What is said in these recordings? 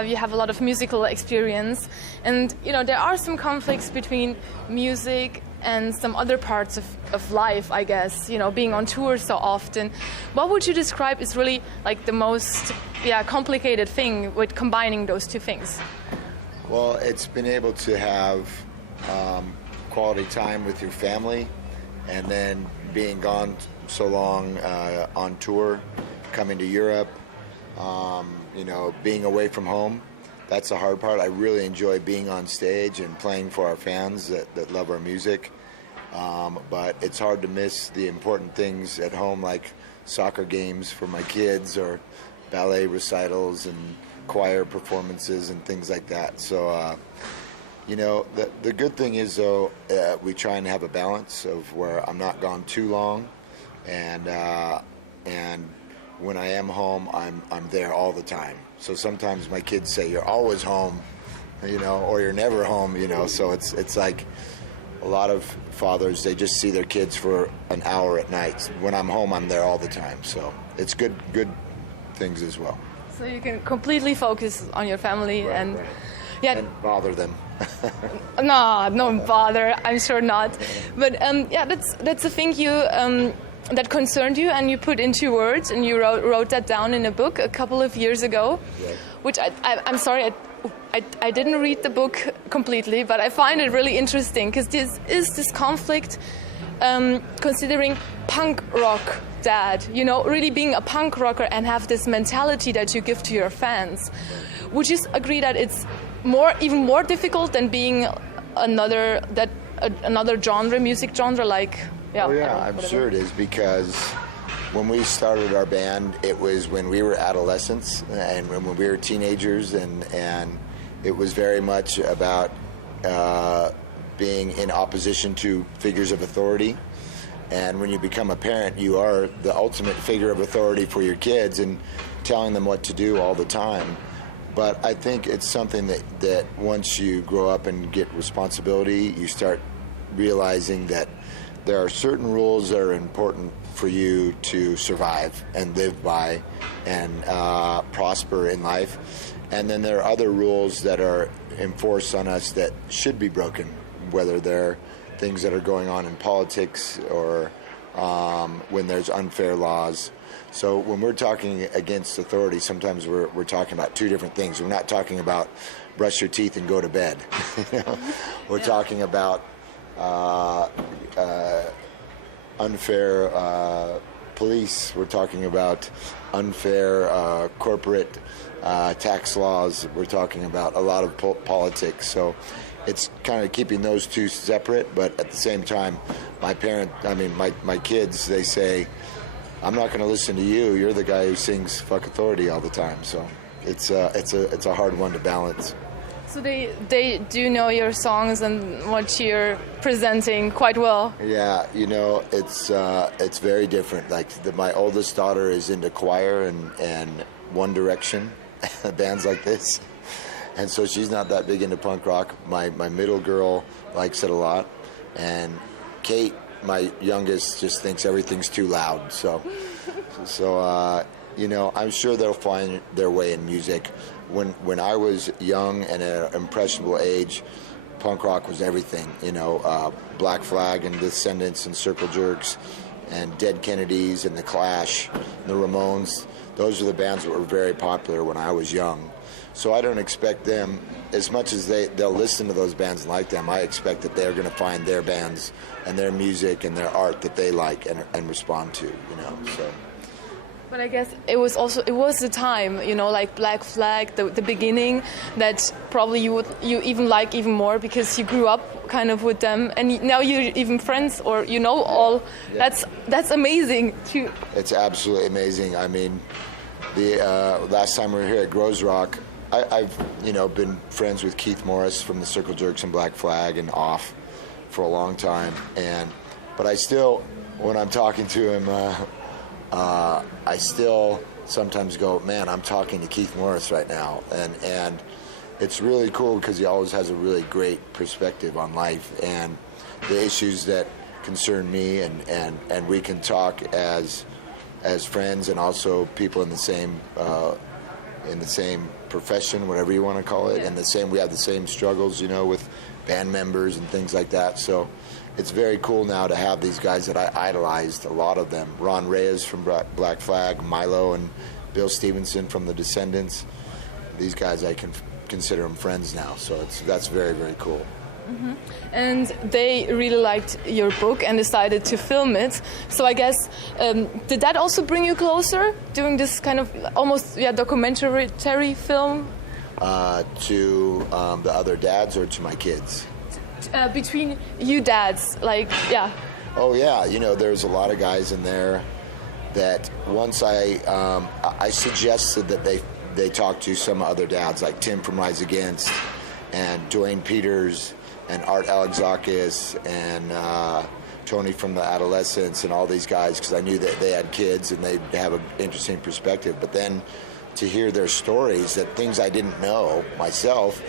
you have a lot of musical experience, and there are some conflicts between music and some other parts of life, I guess, being on tour so often. What would you describe is really like the most complicated thing with combining those two things? Well, it's been able to have quality time with your family, and then being gone so long on tour, coming to Europe, being away from home. That's the hard part. I really enjoy being on stage and playing for our fans that love our music. But it's hard to miss the important things at home, like soccer games for my kids or ballet recitals and choir performances and things like that. So, the good thing is, though, we try and have a balance of where I'm not gone too long, and when I am home, I'm there all the time. So sometimes my kids say, "You're always home," or "You're never home," So it's like a lot of fathers, they just see their kids for an hour at night. When I'm home, I'm there all the time. So it's good things as well. So you can completely focus on your family and bother them. No bother. I'm sure not. But that's the thing that concerned you, and you put into words, and you wrote that down in a book a couple of years ago. Yes. Which I'm sorry, I didn't read the book completely, but I find it really interesting because this conflict, considering punk rock dad, really being a punk rocker and have this mentality that you give to your fans. Would you agree that it's even more difficult than being another music genre like? I'm sure it is, because when we started our band, it was when we were adolescents and when we were teenagers, and it was very much about being in opposition to figures of authority. And when you become a parent, you are the ultimate figure of authority for your kids and telling them what to do all the time. But I think it's something that once you grow up and get responsibility, you start realizing that there are certain rules that are important for you to survive and live by and prosper in life. And then there are other rules that are enforced on us that should be broken, whether they're things that are going on in politics or when there's unfair laws. So when we're talking against authority, sometimes we're talking about two different things. We're not talking about brush your teeth and go to bed. We're talking about unfair police. We're talking about unfair corporate tax laws. We're talking about a lot of politics. So it's kind of keeping those two separate, but at the same time, my kids, they say, "I'm not going to listen to you. You're the guy who sings "fuck authority" all the time." So it's a hard one to balance. So they do know your songs and what you're presenting quite well. Yeah, it's very different. Like my oldest daughter is into choir and One Direction, bands like this, and so she's not that big into punk rock. My middle girl likes it a lot, and Kate, my youngest, just thinks everything's too loud. So I'm sure they'll find their way in music. When I was young and at an impressionable age, punk rock was everything. Black Flag and Descendants and Circle Jerks and Dead Kennedys and The Clash, and the Ramones. Those are the bands that were very popular when I was young. So I don't expect them, as much as they'll listen to those bands and like them, I expect that they're going to find their bands and their music and their art that they like and respond to, so. But I guess it was the time, like Black Flag, the beginning, that probably you even like even more because you grew up kind of with them, and now you're even friends or all. Yeah. That's amazing too. It's absolutely amazing. I mean, the last time we were here at Grows Rock, I've been friends with Keith Morris from the Circle Jerks and Black Flag and Off for a long time, but I still, when I'm talking to him, I still sometimes go, man, I'm talking to Keith Morris right now, and it's really cool because he always has a really great perspective on life and the issues that concern me, and we can talk as friends and also people in the same profession, whatever you want to call it. Yeah. And we have the same struggles, you know, with band members and things like that. So it's very cool now to have these guys that I idolized, a lot of them. Ron Reyes from Black Flag, Milo and Bill Stevenson from the Descendants. These guys, I can consider them friends now. So that's very, very cool. Mm-hmm. And they really liked your book and decided to film it. So I guess, did that also bring you closer, doing this kind of almost documentary film? To the other dads or to my kids? Between you dads, like, yeah. Oh, yeah. You know, there's a lot of guys in there that once I suggested that they talk to some other dads, like Tim from Rise Against and Dwayne Peters and Art Alexakis and Tony from the Adolescents and all these guys, because I knew that they had kids and they'd have an interesting perspective. But then to hear their stories, that things I didn't know myself,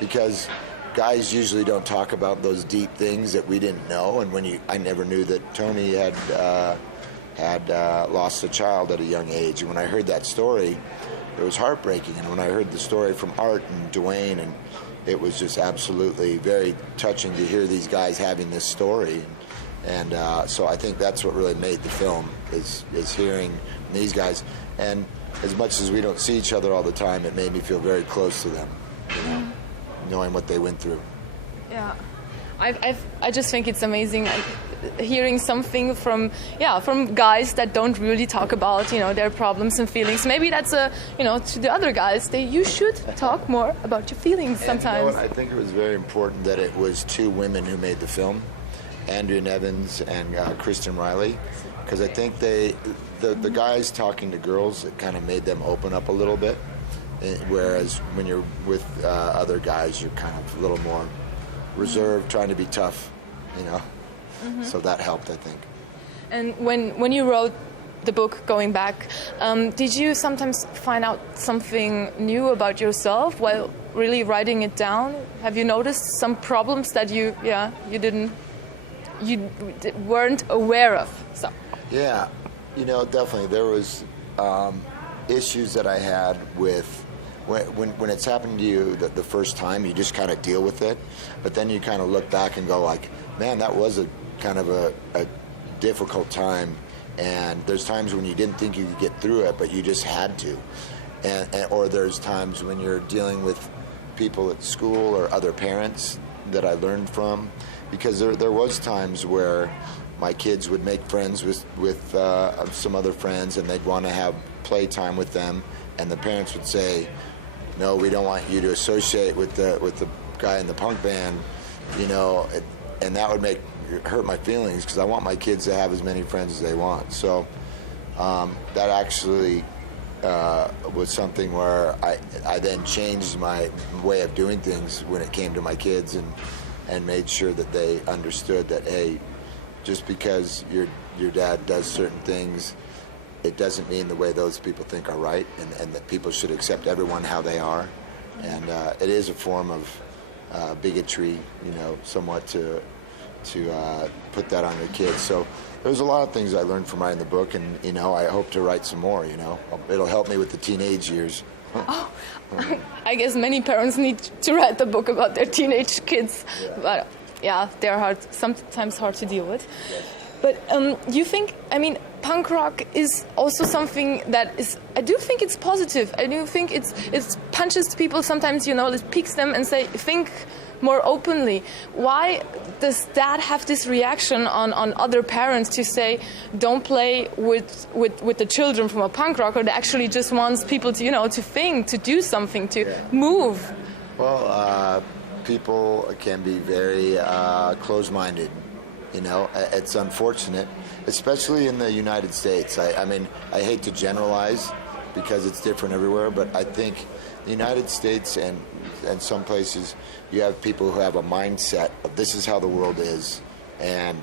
because guys usually don't talk about those deep things that we didn't know. And I never knew that Tony had lost a child at a young age. And when I heard that story, it was heartbreaking. And when I heard the story from Art and Dwayne, and it was just absolutely very touching to hear these guys having this story. And so I think that's what really made the film, is hearing these guys. And as much as we don't see each other all the time, it made me feel very close to them, you know, knowing what they went through. Yeah, I just think it's amazing hearing something from guys that don't really talk about, you know, their problems and feelings. Maybe that's to the other guys, you should talk more about your feelings sometimes. You know what? I think it was very important that it was two women who made the film, Andrea Nevins and Kristen Riley, because I think the guys talking to girls, it kind of made them open up a little bit, whereas when you're with other guys, you're kind of a little more reserved, trying to be tough, you know. Mm-hmm. So that helped, I think. And when you wrote the book, going back, did you sometimes find out something new about yourself while really writing it down? Have you noticed some problems that you weren't aware of? So. Yeah, you know, definitely. There was issues that I had with when it's happened to you the first time, you just kind of deal with it. But then you kind of look back and go like, man, that was a kind of a difficult time. And there's times when you didn't think you could get through it, but you just had to. Or there's times when you're dealing with people at school or other parents that I learned from. Because there was times where my kids would make friends with some other friends, and they'd want to have playtime with them, and the parents would say, "No, we don't want you to associate with the guy in the punk band," you know, and that would hurt my feelings, because I want my kids to have as many friends as they want. So that actually was something where I then changed my way of doing things when it came to my kids, and made sure that they understood that, hey, just because your dad does certain things, it doesn't mean the way those people think are right, and that people should accept everyone how they are. And it is a form of bigotry, you know, somewhat to put that on your kids. So there's a lot of things I learned from writing the book, and, you know, I hope to write some more, you know. It'll help me with the teenage years. Oh, I guess many parents need to write the book about their teenage kids. Yeah. But yeah, they're sometimes hard to deal with. Yes. But you think, I mean, punk rock is also something that is, I do think it's positive. I do think it punches people sometimes, you know, it piques them and say, think more openly. Why does that have this reaction on other parents to say, don't play with the children from a punk rocker that actually just wants people to, you know, to think, to do something, to move? Well, people can be very closed-minded. You know, it's unfortunate, especially in the United States. I mean, I hate to generalize because it's different everywhere, but I think the United States and some places, you have people who have a mindset of this is how the world is, and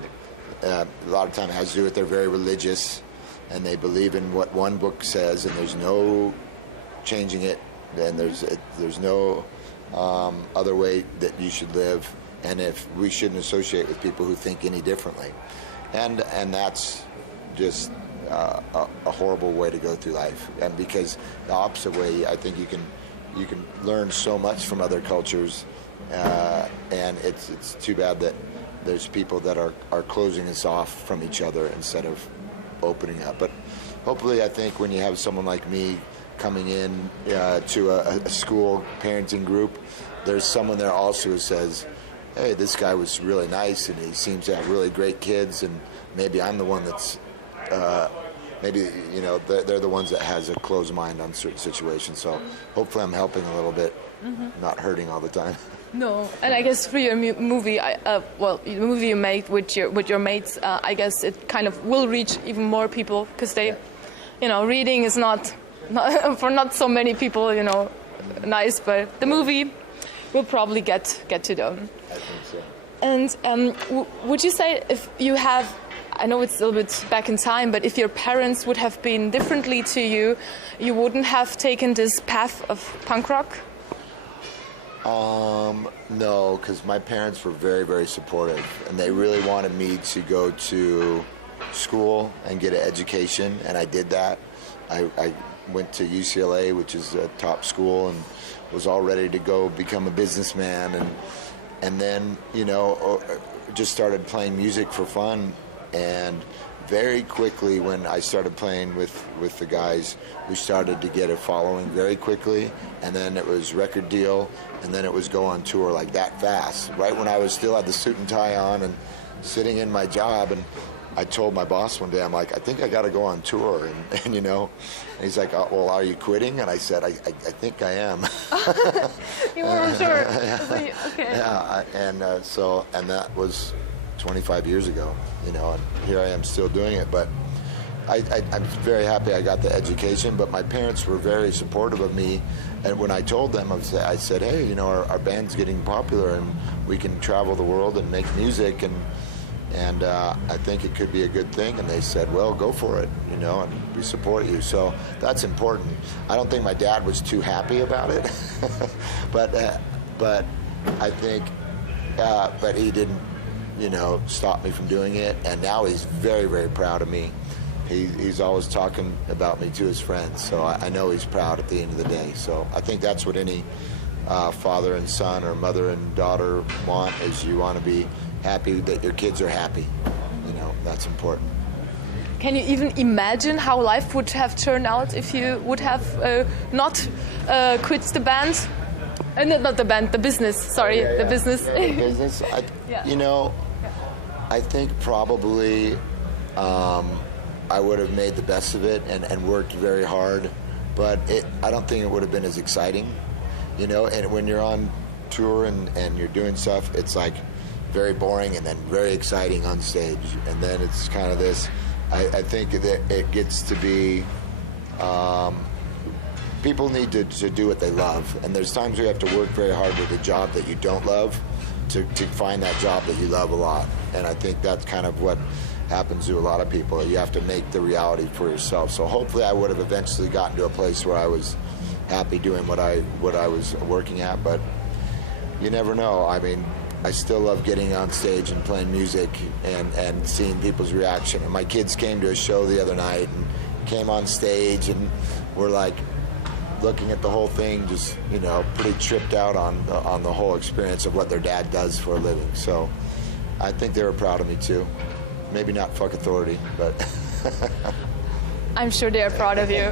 a lot of time it has to do with they're very religious, and they believe in what one book says, and there's no changing it, and there's no other way that you should live, and if we shouldn't associate with people who think any differently, and that's just a horrible way to go through life. And because the opposite way, I think you can you can learn so much from other cultures, and it's too bad that there's people that are closing us off from each other instead of opening up. But hopefully, I think when you have someone like me coming in to a school parenting group, there's someone there also who says, hey, this guy was really nice and he seems to have really great kids, and maybe I'm the one that's maybe, you know, they're the ones that has a closed mind on certain situations. So hopefully I'm helping a little bit, not hurting all the time. No, and I guess for your movie, the movie you made with your mates, I guess it kind of will reach even more people, because they, you know, reading is not for not so many people, you know, nice, but the movie will probably get to them. I think so. And would you say, if you have, I know it's a little bit back in time, but if your parents would have been differently to you, you wouldn't have taken this path of punk rock? No, because my parents were very, very supportive, and they really wanted me to go to school and get an education, and I did that. I went to UCLA, which is a top school, and was all ready to go become a businessman, and then, you know, just started playing music for fun. And very quickly, when I started playing with the guys, we started to get a following very quickly, and then it was record deal, and then it was go on tour like that fast. Right when I was still had the suit and tie on and sitting in my job, and I told my boss one day, I'm like, I think I got to go on tour, and you know, and he's like, oh, well, are you quitting? And I said, I think I am. You weren't sure. Yeah. Okay. Yeah, and that was 25 years ago, you know, and here I am still doing it. But I'm very happy I got the education, but my parents were very supportive of me. And when I told them, I said, hey, you know, our band's getting popular and we can travel the world and make music, and I think it could be a good thing. And they said, well, go for it, you know, and we support you. So that's important. I don't think my dad was too happy about it, but I think, but he didn't, you know, stop me from doing it. And now he's very, very proud of me. He's always talking about me to his friends. So I know he's proud at the end of the day. So I think that's what any father and son or mother and daughter want, is you want to be happy that your kids are happy. You know, that's important. Can you even imagine how life would have turned out if you would have not quit the band? Not the band, the business. Sorry, the business. Yeah, the business. You know, I think probably I would have made the best of it and worked very hard, but I don't think it would have been as exciting. You know, and when you're on tour and you're doing stuff, it's like very boring and then very exciting on stage, and then it's kind of this. I think that it gets to be, people need to do what they love, and there's times where you have to work very hard with a job that you don't love to find that job that you love a lot. And I think that's kind of what happens to a lot of people. You have to make the reality for yourself. So hopefully I would have eventually gotten to a place where I was happy doing what I was working at, but you never know. I mean, I still love getting on stage and playing music and seeing people's reaction. And my kids came to a show the other night and came on stage and were like looking at the whole thing, just, you know, pretty tripped out on the whole experience of what their dad does for a living. So I think they were proud of me too. Maybe not fuck authority, but I'm sure they are proud of you.